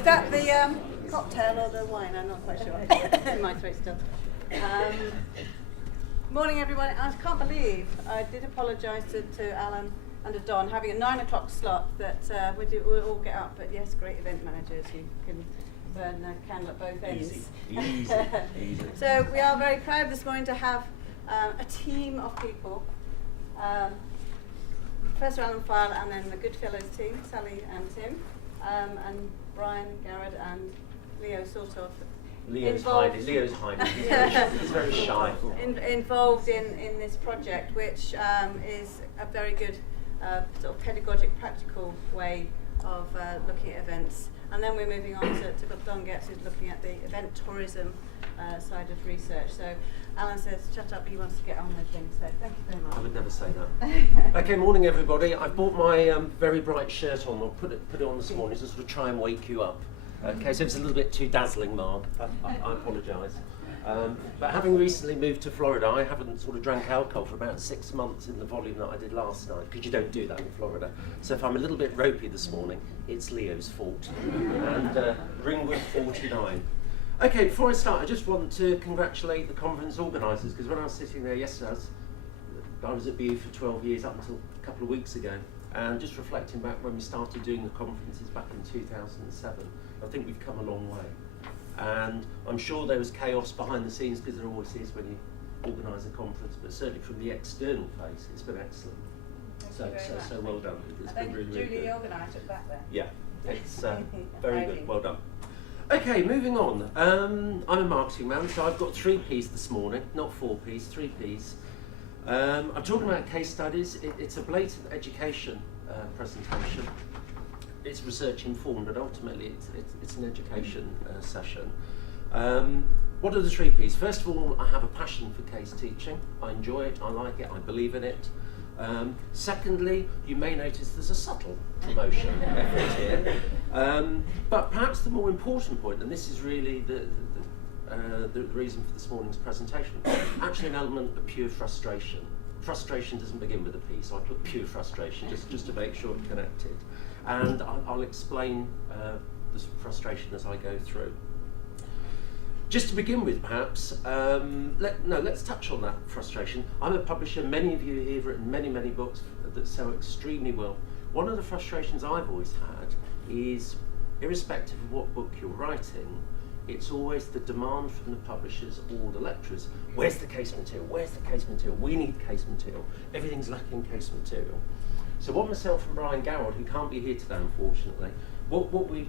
Was that the cocktail or the wine? I'm not quite sure. My throat's still. Morning, everybody. I can't believe I did apologise to Alan and to Don having a 9 o'clock slot that we'll all get up. But yes, great event managers who can burn the candle at both ends. Easy. So we are very proud this morning to have a team of people. Professor Alan Fyall and then the Goodfellow team, Sally and Tim, and Brian Garrod and Leo sort of. Leo's hiding. He's very shy. Involved in this project, which is a very good sort of pedagogic, practical way of looking at events. And then we're moving on to Donald Getz, who's looking at the event tourism side of research. So Alan says, shut up, he wants to get on with things. So thank you very much. I would never say that. Okay, morning everybody. I bought my very bright shirt on. I'll put it on this morning to sort of try and wake you up. Okay, so it's a little bit too dazzling, Mark. I apologise. But having recently moved to Florida, I haven't sort of drank alcohol for about 6 months in the volume that I did last night, because you don't do that in Florida. So if I'm a little bit ropey this morning, it's Leo's fault. And Ringwood 49. Okay, before I start, I just want to congratulate the conference organisers, because when I was sitting there yesterday, I was at BU for 12 years up until a couple of weeks ago, and just reflecting back when we started doing the conferences back in 2007, I think we've come a long way. And I'm sure there was chaos behind the scenes, because there always is when you organise a conference, but certainly from the external face, it's been excellent. So well done. It's been really Julie good. organised it back there. Yeah, it's very good. Well done. Okay, moving on. I'm a marketing man, so I've got 3 Ps this morning, not 4 Ps, 3 Ps. I'm talking about case studies. It's a blatant education presentation. It's research informed, but ultimately it's an education session. What are the 3 Ps? First of all, I have a passion for case teaching. I enjoy it, I like it, I believe in it. Secondly, you may notice there's a subtle promotion effort here. But perhaps the more important point, and this is really the reason for this morning's presentation, actually an element of pure frustration. Frustration doesn't begin with a P, so I put pure frustration just to make sure it's connected. And I'll explain this frustration as I go through. Just to begin with, perhaps, let's touch on that frustration. I'm a publisher. Many of you here have written many books that sell extremely well. One of the frustrations I've always had is, irrespective of what book you're writing, it's always the demand from the publishers or the lecturers. Where's the case material? Where's the case material? We need case material. Everything's lacking case material. So what myself and Brian Garrod, who can't be here today unfortunately, what we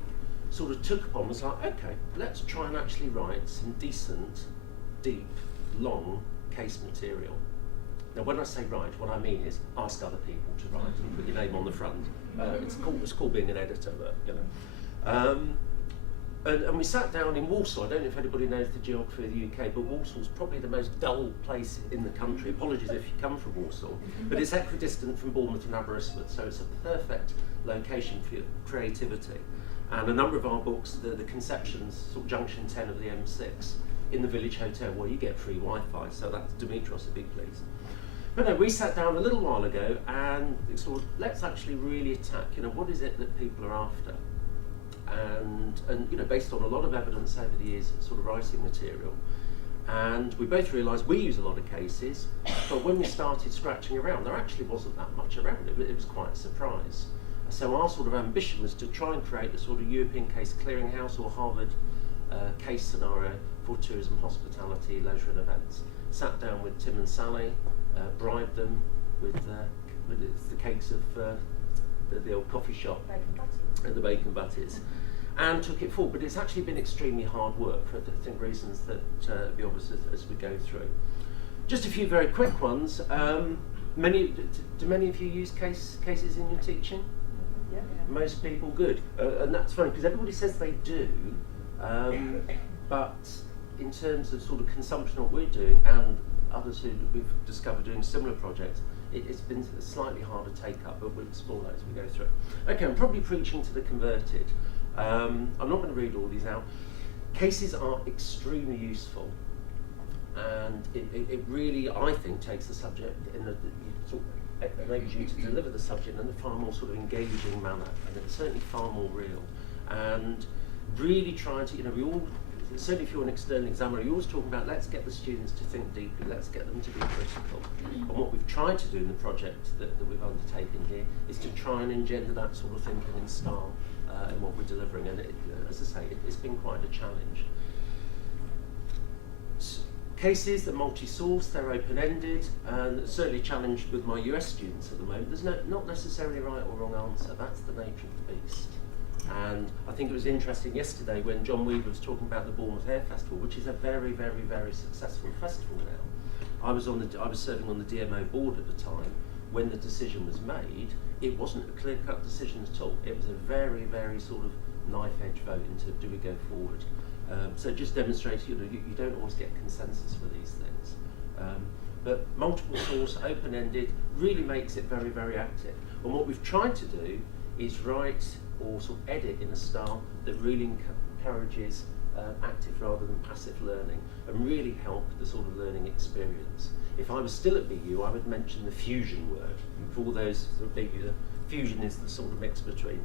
sort of took upon was like, okay, let's try and actually write some decent, deep, long case material. Now when I say write, what I mean is ask other people to write and put your name on the front. It's called being an editor, but you know. And we sat down in Walsall. I don't know if anybody knows the geography of the UK, but Walsall's probably the most dull place in the country. Apologies if you come from Walsall, but it's equidistant from Bournemouth and Aberystwyth, so it's a perfect location for your creativity. And a number of our books, the conceptions, sort of junction 10 of the M6, in the Village Hotel, where you get free Wi-Fi, so that's Dimitros, a big place. But no, we sat down a little while ago and sort of, let's actually really attack, what is it that people are after? And based on a lot of evidence over the years of sort of writing material, and we both realised we use a lot of cases, but when we started scratching around, there actually wasn't that much around. It was quite a surprise. So our sort of ambition was to try and create a sort of European case clearinghouse or Harvard case scenario for tourism, hospitality, leisure and events. Sat down with Tim and Sally, bribed them with the cakes of the old coffee shop and the bacon butties, and took it forward. But it's actually been extremely hard work for, I think, reasons that will be obvious as we go through. Just a few very quick ones. Do many of you use cases in your teaching? Yeah. Most people, good. And that's funny because everybody says they do, but in terms of sort of consumption of what we're doing and others who we've discovered doing similar projects, it's been a slightly harder take up, but we'll explore that as we go through. Okay, I'm probably preaching to the converted. I'm not going to read all these out. Cases are extremely useful, and it really, I think, takes the subject in the sort of enables you to deliver the subject in a far more sort of engaging manner, and it's certainly far more real. And really trying to, we all, certainly if you're an external examiner, you're always talking about let's get the students to think deeply, let's get them to be critical. And what we've tried to do in the project that we've undertaken here is to try and engender that sort of thinking in style in what we're delivering. And as I say, it's been quite a challenge. Cases are multi-source, they're open-ended, and certainly challenged with my US students at the moment. There's not necessarily a right or wrong answer, that's the nature of the beast. And I think it was interesting yesterday when John Weaver was talking about the Bournemouth Air Festival, which is a very, very, very successful festival now. I was serving on the DMO board at the time. When the decision was made, it wasn't a clear-cut decision at all. It was a very, very sort of knife-edge vote into do we go forward. So it just demonstrates, you don't always get consensus for these things. But multiple source, open-ended, really makes it very, very active. And what we've tried to do is write or sort of edit in a style that really encourages active rather than passive learning and really help the sort of learning experience. If I was still at BU, I would mention the fusion word. For all those sort of BU, fusion is the sort of mix between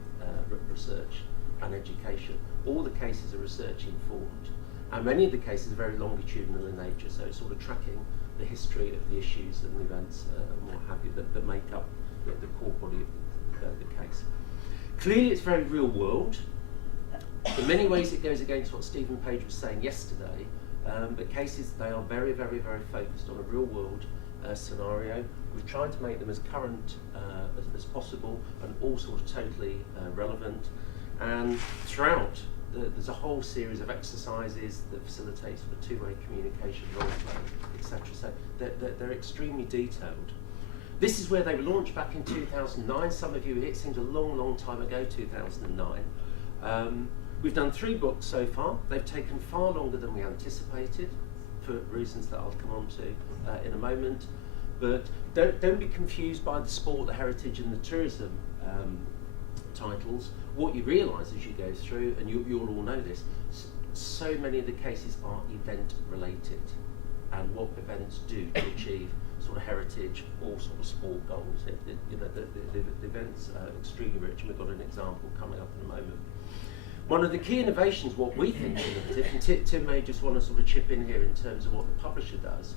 research and education. All the cases are research informed, and many of the cases are very longitudinal in nature, so it's sort of tracking the history of the issues and the events and what have you that make up the core body of the case. Clearly it's very real world. In many ways it goes against what Stephen Page was saying yesterday, but cases, they are very, very, very focused on a real world scenario. We've tried to make them as current as possible and all sort of totally relevant. And throughout, there's a whole series of exercises that facilitate sort of two-way communication, role play, etc. So they're extremely detailed. This is where they were launched back in 2009. Some of you, it seems a long, long time ago, 2009. We've done 3 books so far. They've taken far longer than we anticipated for reasons that I'll come on to in a moment. But don't be confused by the sport, the heritage and the tourism titles. What you realise as you go through, and you'll all know this, so many of the cases are event related, and what events do to achieve sort of heritage or sort of sport goals. The events are extremely rich, and we've got an example coming up in a moment. One of the key innovations, what we think is innovative, and Tim may just want to sort of chip in here in terms of what the publisher does.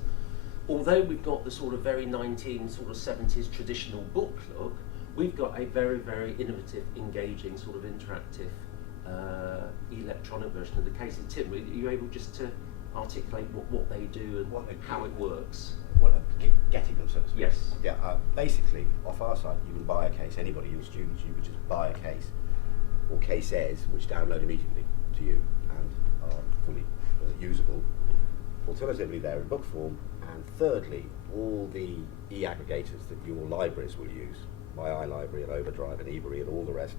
Although we've got the sort of very 1970s traditional book look, we've got a very, very innovative, engaging, sort of interactive electronic version of the cases. Tim, are you able just to articulate what they do and how it works? Getting them, so to speak. Yes. Yeah. Basically, off our site, you can buy a case. Anybody, your students, you could just buy a case or cases, which download immediately to you and are fully usable. Alternatively, they're in book form. And thirdly, all the e-aggregators that your libraries will use, My iLibrary and Overdrive and eBury and all the rest,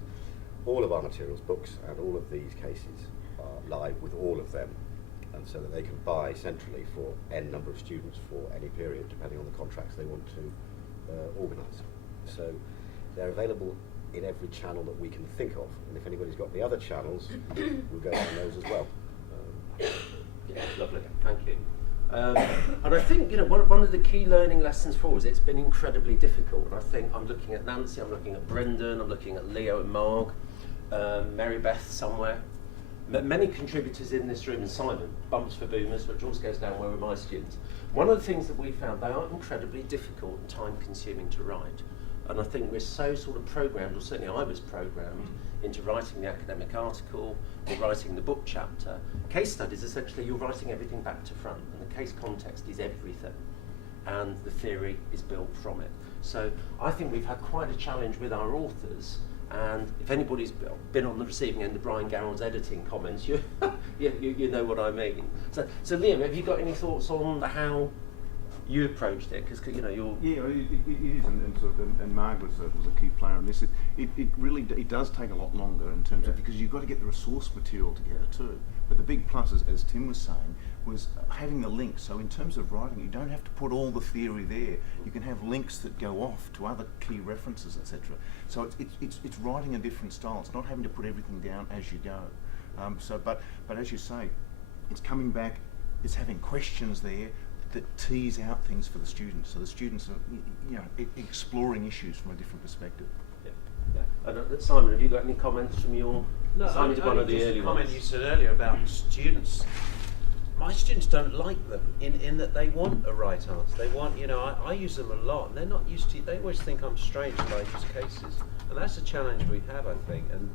all of our materials, books and all of these cases are live with all of them, and so that they can buy centrally for N number of students for any period, depending on the contracts they want to organise. So they're available in every channel that we can think of, and if anybody's got any other channels, we'll go down those as well. Yeah, lovely, thank you. And I think one of the key learning lessons for us, it's been incredibly difficult. And I think I'm looking at Nancy, I'm looking at Brendan, I'm looking at Leo and Marg, Mary Beth somewhere. Many contributors in this room, and Simon, Bumps for Boomers, which also goes down well with my students. One of the things that we found, they are incredibly difficult and time consuming to write. And I think we're so sort of programmed, or certainly I was programmed, into writing the academic article or writing the book chapter. Case studies, essentially, you're writing everything back to front, and the case context is everything, and the theory is built from it. So I think we've had quite a challenge with our authors, and if anybody's been on the receiving end of Brian Garrod's editing comments, you know what I mean. So Liam, have you got any thoughts on how you approached it? Because you're yeah, it is, and Marg was a key player in this. It really does take a lot longer in terms of, because you've got to get the resource material together too. But the big plus, as Tim was saying, was having the links. So in terms of writing, you don't have to put all the theory there. You can have links that go off to other key references, etc. So it's writing a different style. It's not having to put everything down as you go. But as you say, it's coming back. It's having questions there that tease out things for the students, so the students are, exploring issues from a different perspective. Yeah. And Simon, have you got any comments from your No, Simon did one of the just early a comment ones. you said earlier about students. My students don't like them in that they want a right answer. They want, I use them a lot, and they're not used to. They always think I'm strange when I use cases, and that's a challenge we have, I think. And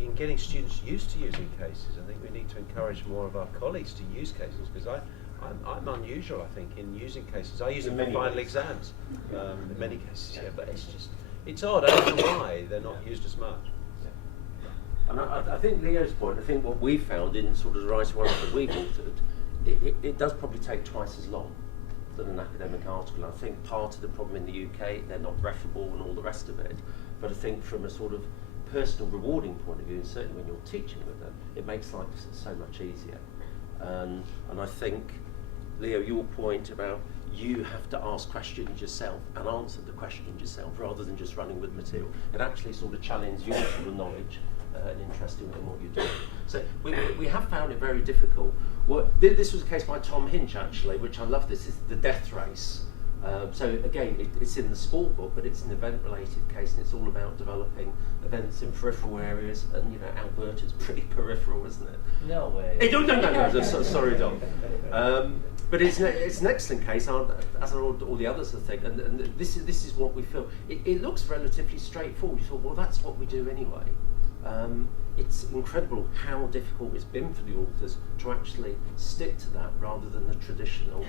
in getting students used to using cases, I think we need to encourage more of our colleagues to use cases, because I'm unusual, I think, in using cases. I use them for final exams, in many cases, yeah. But it's odd. I don't know why they're not used as much. And I think Leo's point, I think what we found in sort of the writing ones that we've authored, it does probably take twice as long than an academic article. I think part of the problem in the UK, they're not referable and all the rest of it, but I think from a sort of personal rewarding point of view, and certainly when you're teaching with them, it makes life so much easier. And I think, Leo, your point about you have to ask questions yourself and answer the questions yourself rather than just running with material, it actually sort of challenges your sort of knowledge and interest in what you're doing. So we have found it very difficult. This was a case by Tom Hinch, actually, which I love. This is the death race. So again, it's in the sport book, but it's an event-related case, and it's all about developing events in peripheral areas. And Alberta's pretty peripheral, isn't it? No way. No. Sorry, Dom. But it's an excellent case, as are all the others, I think. And this is what we feel. It looks relatively straightforward. You thought, well, that's what we do anyway. It's incredible how difficult it's been for the authors to actually stick to that rather than the traditional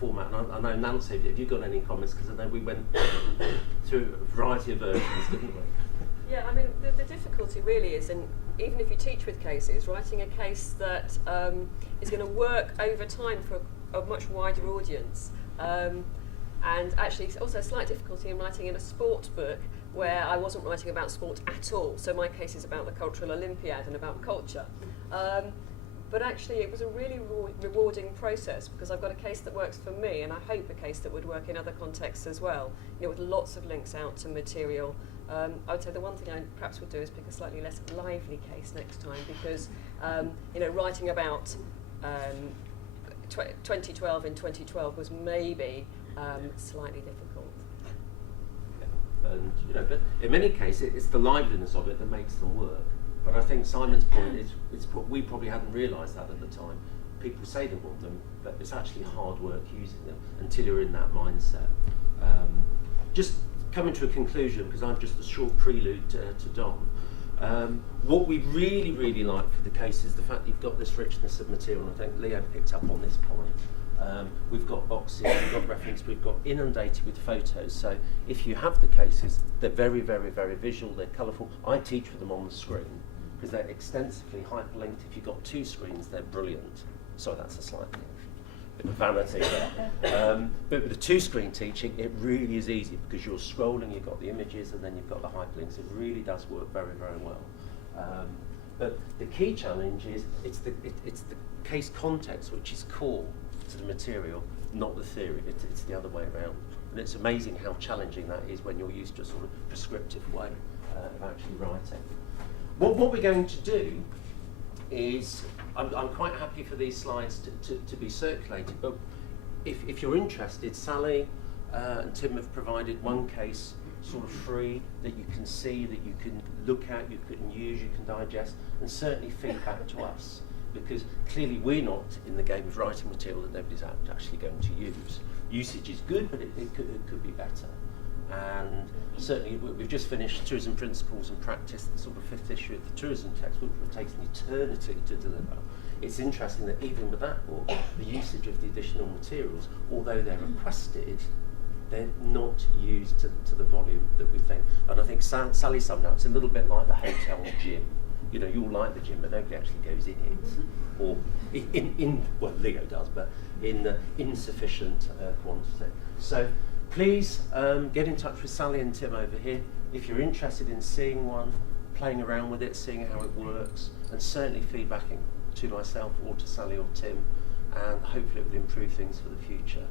format. And I know, Nancy, have you got any comments? Because I know we went through a variety of versions, didn't we? Yeah, I mean, the difficulty really is, and even if you teach with cases, writing a case that is going to work over time for a much wider audience. And actually, it's also a slight difficulty in writing in a sports book where I wasn't writing about sport at all. So my case is about the Cultural Olympiad and about culture. But actually, it was a really rewarding process, because I've got a case that works for me, and I hope a case that would work in other contexts as well, with lots of links out to material. I would say the one thing I perhaps would do is pick a slightly less lively case next time, because writing about 2012 in 2012 was maybe slightly difficult. And but in many cases, it's the liveliness of it that makes them work. But I think Simon's point is, we probably hadn't realised that at the time. People say they want them, but it's actually hard work using them until you're in that mindset. Just coming to a conclusion, because I'm just a short prelude to Dom. What we really, really like for the case is the fact that you've got this richness of material, and I think Leo picked up on this point. We've got boxes, we've got reference, we've got inundated with photos. So if you have the cases, they're very, very, very visual, they're colourful. I teach with them on the screen because they're extensively hyperlinked. If you've got two screens, they're brilliant. Sorry, that's a slight bit of vanity there. But with the two-screen teaching, it really is easy because you're scrolling, you've got the images, and then you've got the hyperlinks. It really does work very, very well. But the key challenge is it's the case context which is core to the material, not the theory. It's the other way around. And it's amazing how challenging that is when you're used to a sort of prescriptive way of actually writing. What we're going to do is, I'm quite happy for these slides to be circulated, but if you're interested, Sally and Tim have provided one case sort of free that you can see, that you can look at, you can use, you can digest, and certainly feedback to us. Because clearly we're not in the game of writing material that nobody's actually going to use. Usage is good, but it could be better. And certainly we've just finished Tourism Principles and Practice, the sort of 5th issue of the tourism textbook, which takes an eternity to deliver. It's interesting that even with that book, the usage of the additional materials, although they're requested, they're not used to the volume that we think. And I think Sally summed up, it's a little bit like the hotel gym. You all like the gym, but nobody actually goes in it, or well, Leo does, but in insufficient quantity. So please get in touch with Sally and Tim over here if you're interested in seeing one, playing around with it, seeing how it works, and certainly feedbacking to myself or to Sally or Tim, and hopefully it will improve things for the future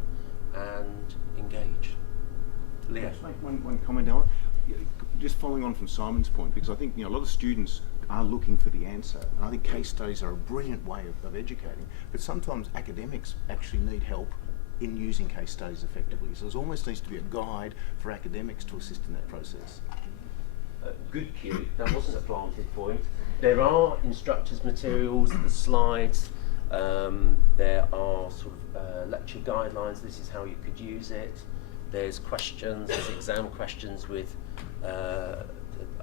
and engage. Leo. Just make one comment, Alan. Just following on from Simon's point, because I think a lot of students are looking for the answer, and I think case studies are a brilliant way of educating, but sometimes academics actually need help in using case studies effectively, so there almost needs to be a guide for academics to assist in that process. Good cue, that wasn't a planted point. There are instructors' materials, the slides, there are sort of lecture guidelines, this is how you could use it. There's questions, there's exam questions with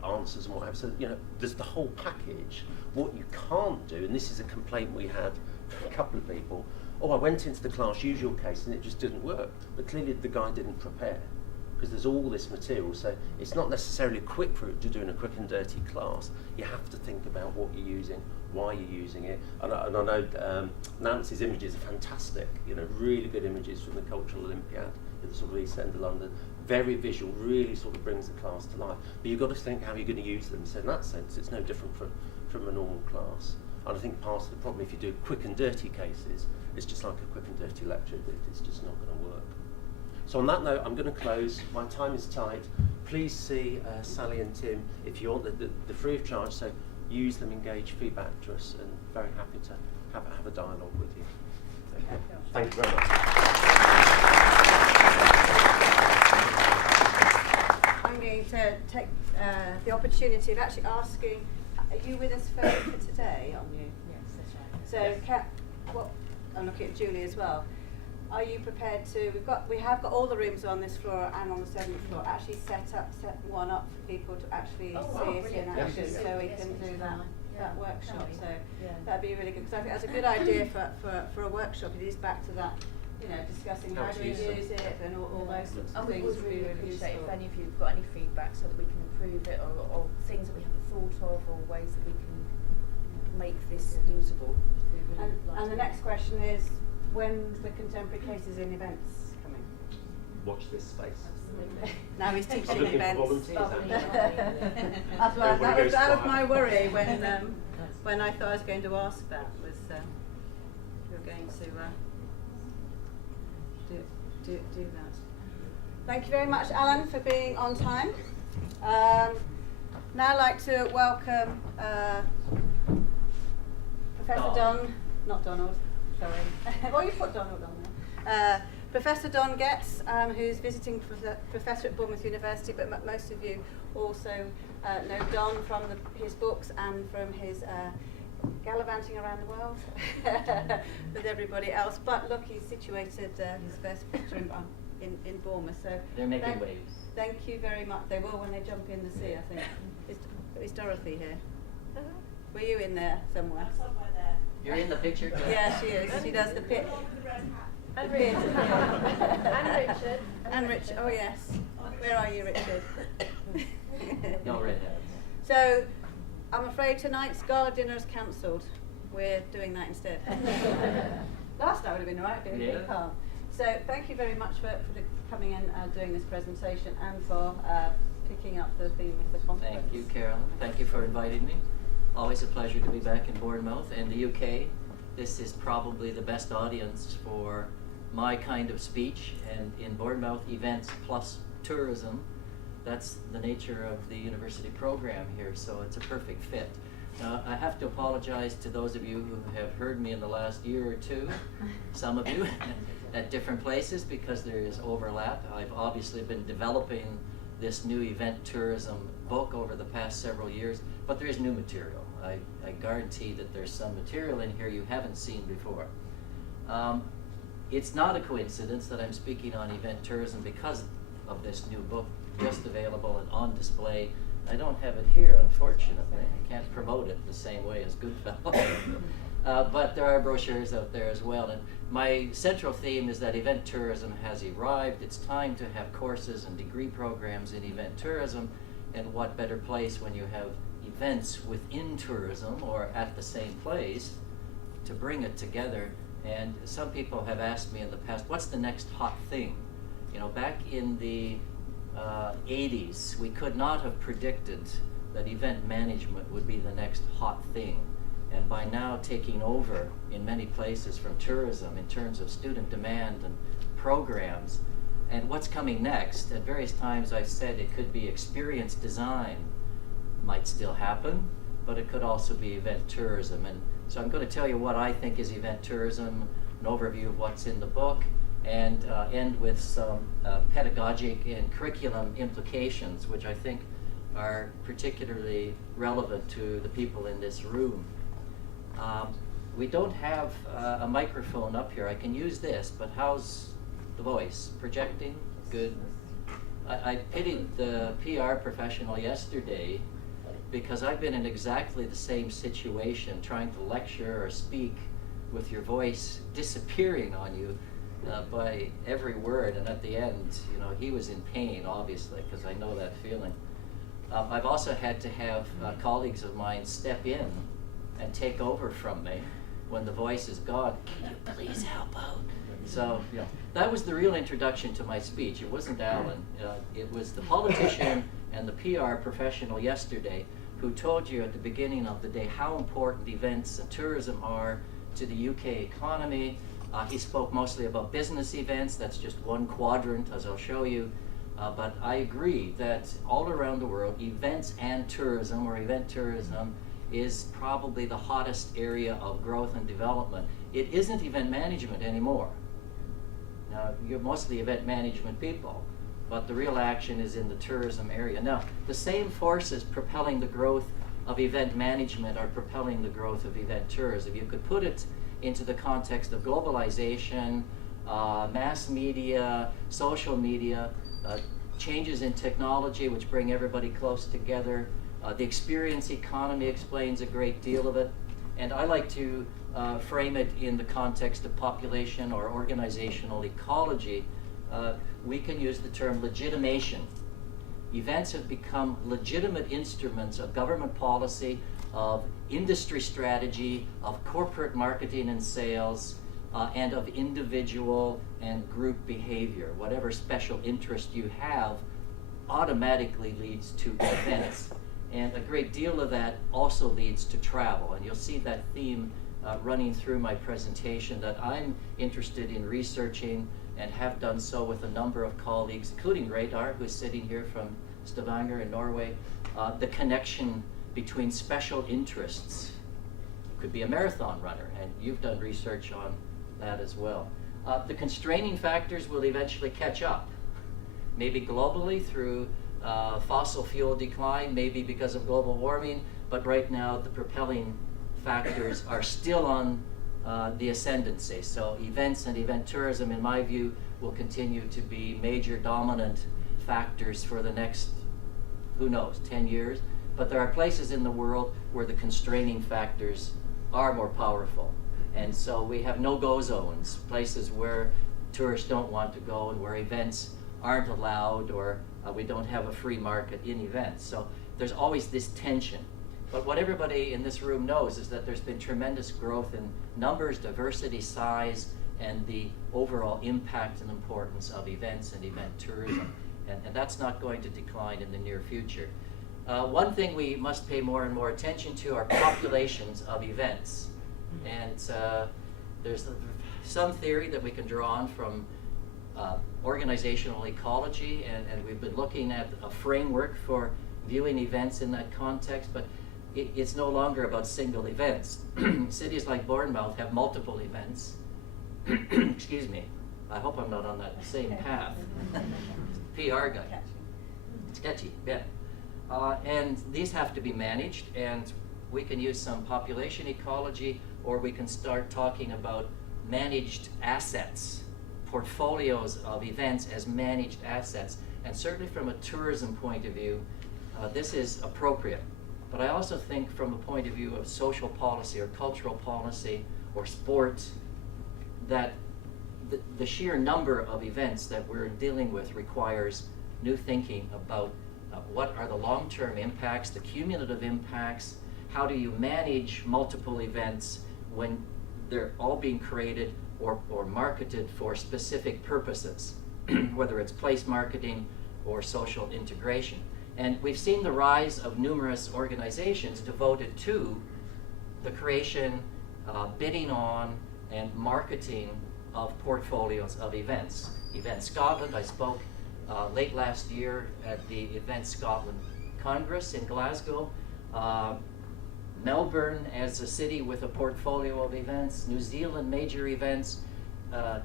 answers and what have you. So, you know, there's the whole package. What you can't do, and this is a complaint we had from a couple of people, I went into the class, usual case, and it just didn't work. But clearly the guy didn't prepare, because there's all this material. So it's not necessarily a quick route to doing a quick and dirty class. You have to think about what you're using, why you're using it. And I know Nancy's images are fantastic, you know, really good images from the Cultural Olympiad at the sort of East End of London. Very visual, really sort of brings the class to life. But you've got to think how you're going to use them. So in that sense, it's no different from a normal class. And I think part of the problem, if you do quick and dirty cases, it's just like a quick and dirty lecture. It's just not going to work. So on that note, I'm going to close. My time is tight. Please see Sally and Tim if you want the free of charge. So use them, engage, feedback to us, and very happy to have a dialogue with you. Okay. Thank you very much. I'm going to take the opportunity of actually asking, are you with us for today, aren't you? Yes, that's right. So, Kat, I'm looking at Julie as well. Are you prepared to? We have got all the rooms on this floor and on the 7th floor. Actually, set one up for people to actually see it in action, so we can do that workshop. So that'd be really good, because I think that's a good idea for a workshop. It is back to that, you know, discussing how do we use it and all those sorts of And we things. would really appreciate if any of you have got any feedback so that we can improve it, or things that we haven't thought of, or ways that we can make this usable. And the next question is, when the contemporary cases in events coming? Watch this space. Absolutely. Now he's teaching I'm looking for events. volunteers. That was my worry when I thought I was going to ask that, was you're going to do that. Thank you very much, Alan, for being on time. Now I'd like to welcome Professor not Donald, sorry. Well, you put Donald on there. Professor Don Getz, who's visiting professor at Bournemouth University, but most of you also know Don from his books and from his gallivanting around the world with everybody else. But look, he's situated his first picture in Bournemouth. So they're making waves. Thank you very much. They will when they jump in the sea, I think. Is Dorothy here? Were you in there somewhere? Somewhere there. You're in the picture? Yeah, she is. She does the pit. And Richard. And Richard. And Richard. Oh yes. Where are you, Richard? No redheads. So, I'm afraid tonight's gala dinner is cancelled. We're doing that instead. Last night would have been alright, but we can't. So, thank you very much for coming in and doing this presentation, and for picking up the theme of the conference. Thank you, Carolyn. Thank you for inviting me. Always a pleasure to be back in Bournemouth and the UK. This is probably the best audience for my kind of speech, and in Bournemouth, events plus tourism. That's the nature of the university program here, so it's a perfect fit. I have to apologize to those of you who have heard me in the last year or two, some of you, at different places, because there is overlap. I've obviously been developing this new event tourism book over the past several years, but there is new material. I guarantee that there's some material in here you haven't seen before. It's not a coincidence that I'm speaking on event tourism because of this new book, just available and on display. I don't have it here, unfortunately. I can't promote it the same way as Goodfellow. But there are brochures out there as well. And my central theme is that event tourism has arrived. It's time to have courses and degree programs in event tourism. And what better place when you have events within tourism or at the same place to bring it together. And some people have asked me in the past, what's the next hot thing? You know, back in the 80s, we could not have predicted that event management would be the next hot thing. And by now taking over in many places from tourism in terms of student demand and programs. And what's coming next, at various times I've said it could be experience design, might still happen, but it could also be event tourism. And so I'm going to tell you what I think is event tourism, an overview of what's in the book, and end with some pedagogic and curriculum implications, which I think are particularly relevant to the people in this room. We don't have a microphone up here. I can use this, but how's the voice? Projecting? Good. I pitied the PR professional yesterday because I've been in exactly the same situation, trying to lecture or speak with your voice disappearing on you by every word, and at the end, you know, he was in pain, obviously, because I know that feeling. I've also had to have colleagues of mine step in and take over from me when the voice is gone. Can you please help out? So, you know, that was the real introduction to my speech. It wasn't Alan. It was the politician and the PR professional yesterday who told you at the beginning of the day how important events and tourism are to the UK economy. He spoke mostly about business events. That's just one quadrant, as I'll show you. But I agree that all around the world, events and tourism, or event tourism, is probably the hottest area of growth and development. It isn't event management anymore. Now, you're mostly event management people, but the real action is in the tourism area. Now, the same forces propelling the growth of event management are propelling the growth of event tourism. You could put it into the context of globalization, mass media, social media, changes in technology which bring everybody close together. The experience economy explains a great deal of it. And I like to frame it in the context of population or organizational ecology. We can use the term legitimation. Events have become legitimate instruments of government policy, of industry strategy, of corporate marketing and sales, and of individual and group behavior. Whatever special interest you have automatically leads to events. And a great deal of that also leads to travel. And you'll see that theme running through my presentation, that I'm interested in researching and have done so with a number of colleagues, including Radar, who's sitting here from Stavanger in Norway, the connection between special interests. You could be a marathon runner, and you've done research on that as well. The constraining factors will eventually catch up, maybe globally through fossil fuel decline, maybe because of global warming, but right now the propelling factors are still on the ascendancy. So events and event tourism, in my view, will continue to be major dominant factors for the next, who knows, 10 years. But there are places in the world where the constraining factors are more powerful. And so we have no-go zones, places where tourists don't want to go and where events aren't allowed, or we don't have a free market in events. So there's always this tension. But what everybody in this room knows is that there's been tremendous growth in numbers, diversity, size, and the overall impact and importance of events and event tourism. And that's not going to decline in the near future. One thing we must pay more and more attention to are populations of events. And there's some theory that we can draw on from organizational ecology, and we've been looking at a framework for viewing events in that context, but it's no longer about single events. Cities like Bournemouth have multiple events. Excuse me, I hope I'm not on that same path. PR guy. It's catchy, yeah. And these have to be managed, and we can use some population ecology, or we can start talking about managed assets, portfolios of events as managed assets. And certainly from a tourism point of view, this is appropriate. But I also think from a point of view of social policy or cultural policy or sports, that the sheer number of events that we're dealing with requires new thinking about what are the long-term impacts, the cumulative impacts, how do you manage multiple events when they're all being created or marketed for specific purposes, whether it's place marketing or social integration. And we've seen the rise of numerous organizations devoted to the creation, bidding on, and marketing of portfolios of events. Event Scotland, I spoke late last year at the Event Scotland Congress in Glasgow. Melbourne as a city with a portfolio of events, New Zealand major events,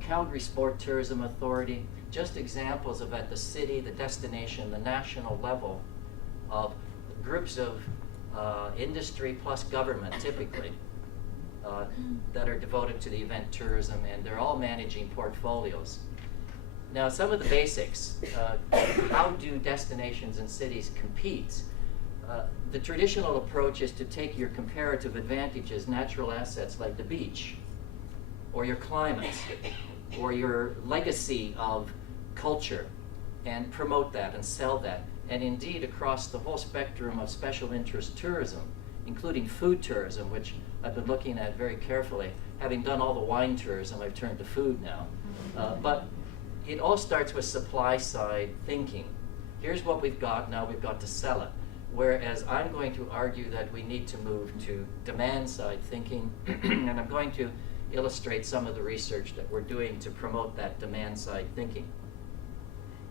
Calgary Sport Tourism Authority, just examples of at the city, the destination, the national level, of groups of industry plus government, typically, that are devoted to the event tourism, and they're all managing portfolios. Now, some of the basics. How do destinations and cities compete? The traditional approach is to take your comparative advantages, natural assets like the beach, or your climate, or your legacy of culture, and promote that and sell that. And indeed, across the whole spectrum of special interest tourism, including food tourism, which I've been looking at very carefully. Having done all the wine tourism, I've turned to food now. But it all starts with supply side thinking. Here's what we've got, now we've got to sell it. Whereas I'm going to argue that we need to move to demand side thinking, and I'm going to illustrate some of the research that we're doing to promote that demand side thinking.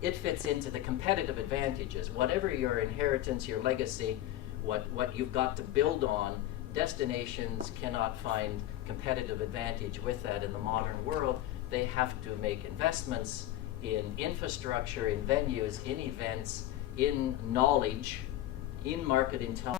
It fits into the competitive advantages. Whatever your inheritance, your legacy, what you've got to build on, destinations cannot find competitive advantage with that in the modern world. They have to make investments in infrastructure, in venues, in events, in knowledge, in market intelligence.